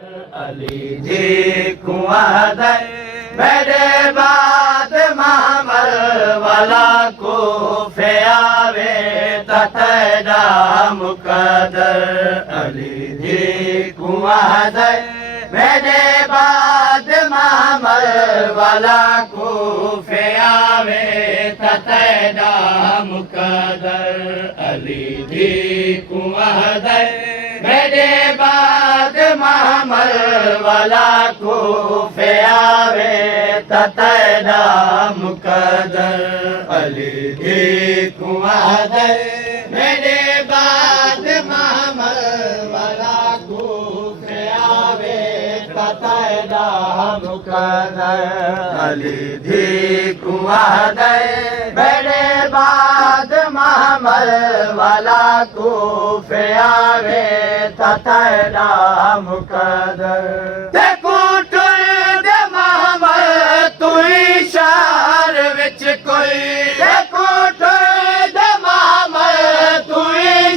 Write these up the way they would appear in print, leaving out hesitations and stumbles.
अली जी कुआं दे मेरे बाद महमल वाला कूफे आवे ततेरा मुकदर। अली जी कुआं दे मेरे बाद महमल वाला कूफे आवे ततेरा मुकदर। अली जी कुआं दे मेरे बाद महमल वाला कूफे आवे ततेरा मुकदर। अली जी कुआं दे मेरे बाद महमल वाला कूफे आवे ततेरा मुकदर। अली जी कुआं दे मेरे बाद महमल वाला कूफे आवे ततेरा मुकदर। देखो टुर दे महमल तू शहर विच कोई, देखो टुर दे महमल तू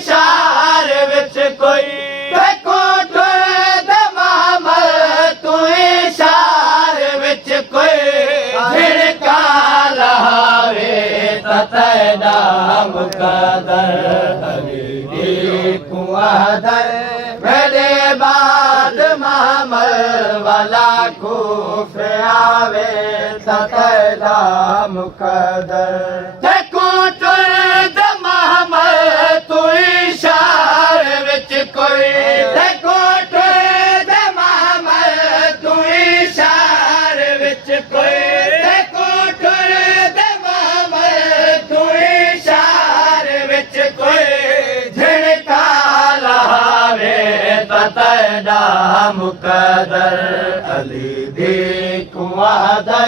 शहर विच कोई, देखो टुर दे महमल तू शहर विच कोई झिड़का लहावे ततेरा मुकदर। अली जी कुआं दे मेरे बाद महमल वाला कूफे आवे ततेरा मुकदर। देखो टुर दे महमल तू शहर विच कोई, देखो टुर दे महमल तू शहर विच कोई, देखो टुर दे महमल तू शहर विच कोई झिड़का लहावे ततेरा मुकदर। अली जी कुआं दे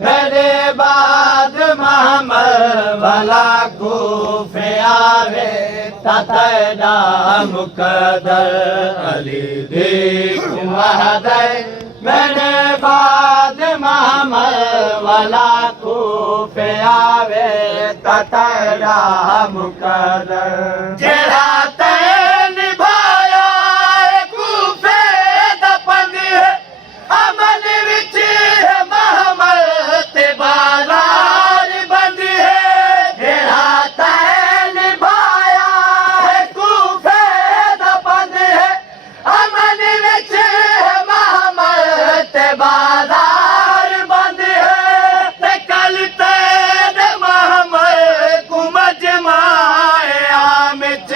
मेरे बाद महमल वाला कूफे आवे ततेरा मुकदर। अली जी कुआं दे मेरे बाद महमल वाला कूफे आवे ततेरा मुकदर। जेड़ा ते निभाया कूफे दा पंग अमल विच महमल ते बाजार बंद है। जेड़ा ते निभाया कूफे दा पंग अमल विच महमल ते बाजार बंद है। ते कल ते महमल को मजमाए आमिच,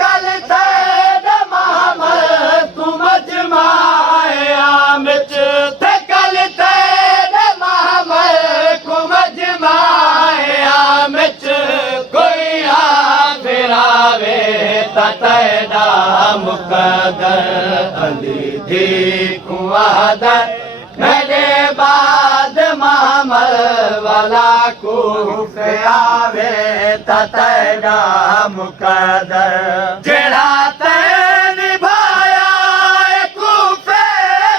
कल ते महमल को मजमाए आमिच, ते कल ते महमल को मजमाए आमिच कोई आ फिरावे ततेरा मुकदर। अली जी कुआं दे मेरे बाद महमल वाला कूफे आवे ततेरा मुकदर। जेड़ा ते निभाया कूफे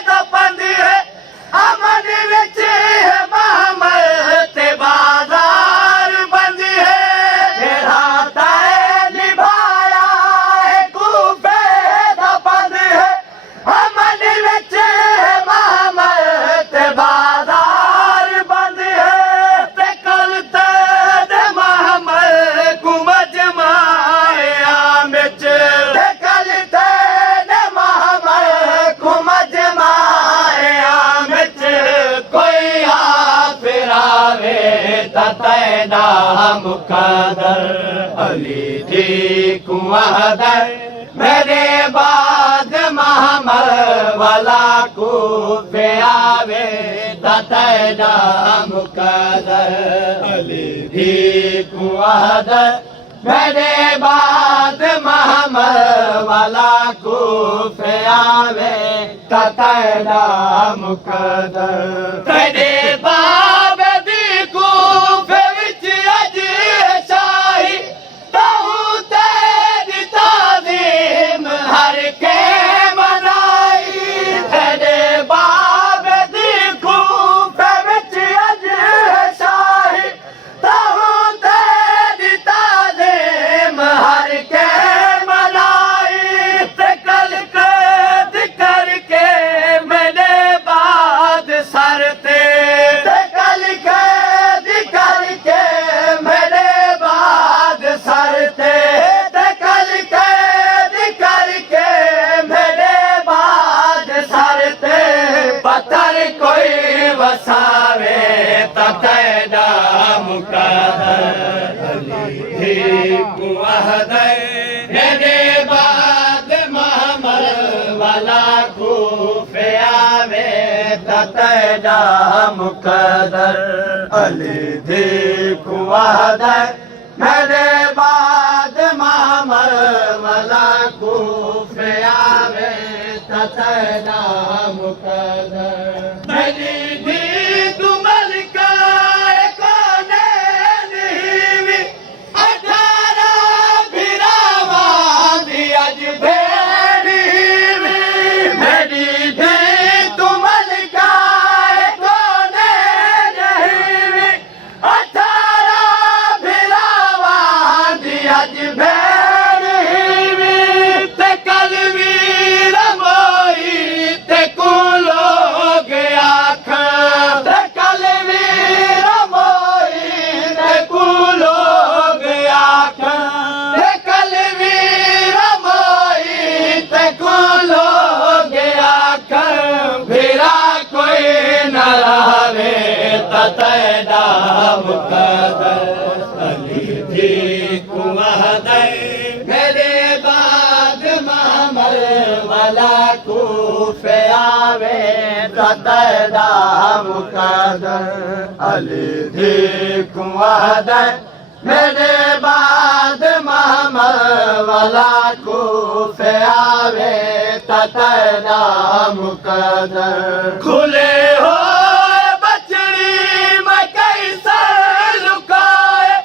दा पंग अमन विच महमल ते बाजार बंद है। जेड़ा ते निभाया कूफे दा पंग अमन विच महमल ते बाजार बंद है। ते कल ते महमल को मजमाए आमिच, ते कल ते महमल को मजमाए आमिच कोई आ फिरावे ततेरा मुकदर। अली जी कुआं दे मेरे बाद महमल वाला कूफे आवे ततेरा मुकदर। अली जी कुआं दे मेरे बाद महमल वाला कूफे आवे ततेरा मुकदर। तेरे बाब दी कूफे विच अज शाही तहू तेरी ताज़ीम हर के मनाई। तेरे बाब दी कूफे विच अज शाही तहू तेरी ताज़ीम हर के मनाई। ते कल कैद करके ततैदा मुकदर अली दी कुआदर मेरे बाद मामर वाला कूफे आवे ततैदा मुकदर मेरी दी तू मलिका कोने नहीं 18 भिरावा दी अज भेड़ी मेरी दी तू मलिका कोने नहीं 18 भिरावा दी अज भेड़ी ते कल वीर मोई ते कुलो गया ते कल वीर मोई ते कुलो गया ते कल वीर मोई ते कुलो गया भिरा कोई न रहे ततैदा मुकदर अली दी कुआदर मेरे बाद मामर वाला कूफे आवे ततैदा मुकदर अली दी कुआदर मेरे बाद मामर वाला कूफे आवे ततैदा मुकदर खुले हो बचड़ी मैं कैसे लुकाए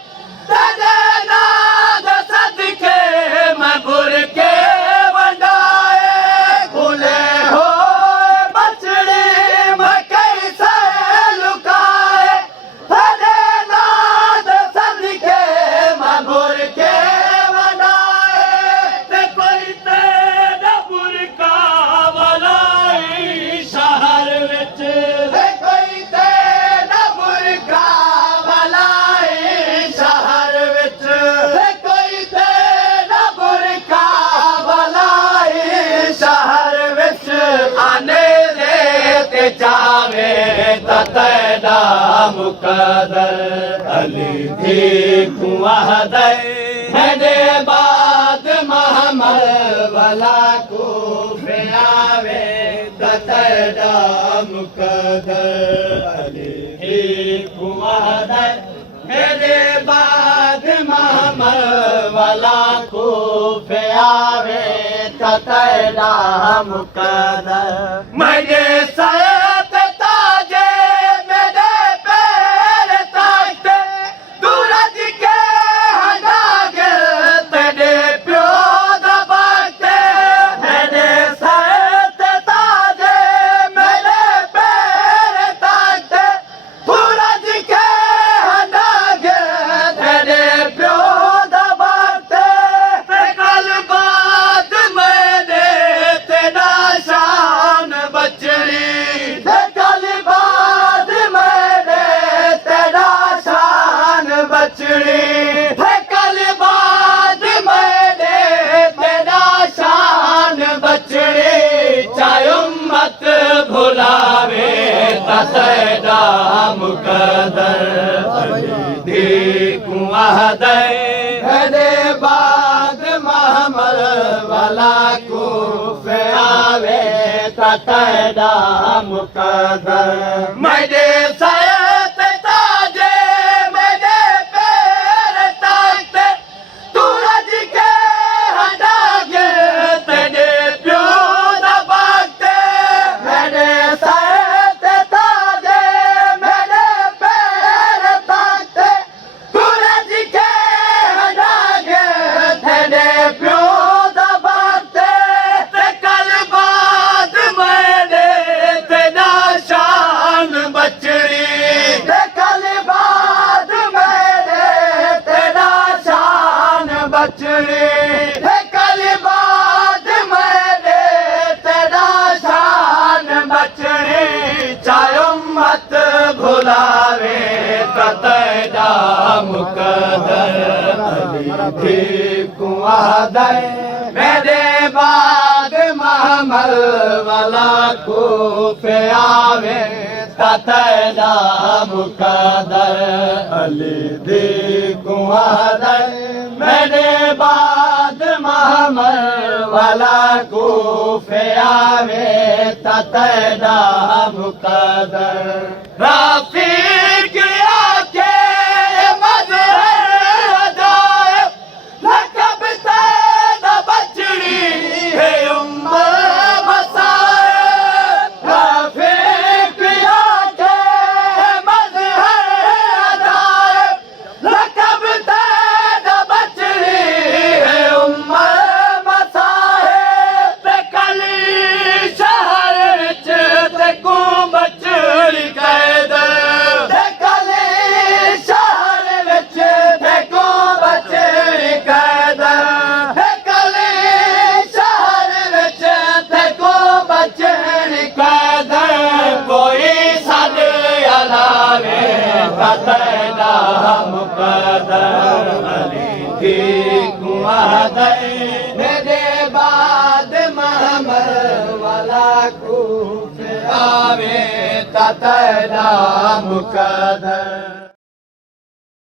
तेरे नाद सदके मैं बुरके बंडाए खुले हो बचड़ी मैं कैसे लुकाए तेरे नाद सदके मैं बुरके बंडाए ते कोई तेरा बुरका वाला शहर विच ते कोई तेरा बुरका वाला शहर विच ते कोई तेरा बुरका वाला शहर विच आने दे ते जावे ततैदा मुकदर अली दी कुआदर मेरे बाद महमद वाला कूफे आवे ततैदा मुकदर अली दी कुआदर मेरे बाद महमद वाला कूफे आवे ततैदा मुकदर मेरे सर ताजे मेरे पैर ताकते सूरज के हटाके तेरे प्यो दबाते मेरे सर ताजे मेरे पैर ताकते सूरज के हटाके तेरे प्यो दबाते ते कल बाद मैंने तेरा शान बचड़ी ते कल बाद मैंने तेरा शान बचड़ी ते कल बाद मैंने तेरा शान बचड़ी चाहे उम्मत भुलावे ततैदा मुकदर अली दी कुआदर मेरे बाद महमद वाला कूफे आवे ततैदा मुकदर मेरे सर ताजे मेरे पैर ताकते सूरज के हटाके तेरे प्यो दबाते मेरे सर ताजे मेरे पैर ताकते सूरज के हटाके तेरे प्यो दबाते ते कल बाद मैंने तेरा शान बचड़ी ते कल बाद मैंने तेरा शान बचड़ी ते कल बाद मैंने तेरा शान बचड़ी चाहे उम्मत भुलावे ततैदा मुकदर अली दी कुआदर मेरे बाद महमद वाला कूफे आवे ततैदा मुकदर अली दी कुआदर मेरे बाद महमद वाला कूफे आवे ततैदा मुकदर रफीक आके मजहर अजाए लकब तैदा बचड़ी है उम्मत बसाए रफीक आके मजहर अजाए लकब तैदा बचड़ी है उम्मत बसाए ते कली शहर विच ते को बचड़ी कैद ते कली शहर विच ते को बचड़ी कैद ते कली शहर विच ते को बचड़ी कैद कोई सद अलावे ततैदा मुकदर अली ठीक वहदे मेरे बाद महमद वाला कूफे आवे ततैदा मुकदर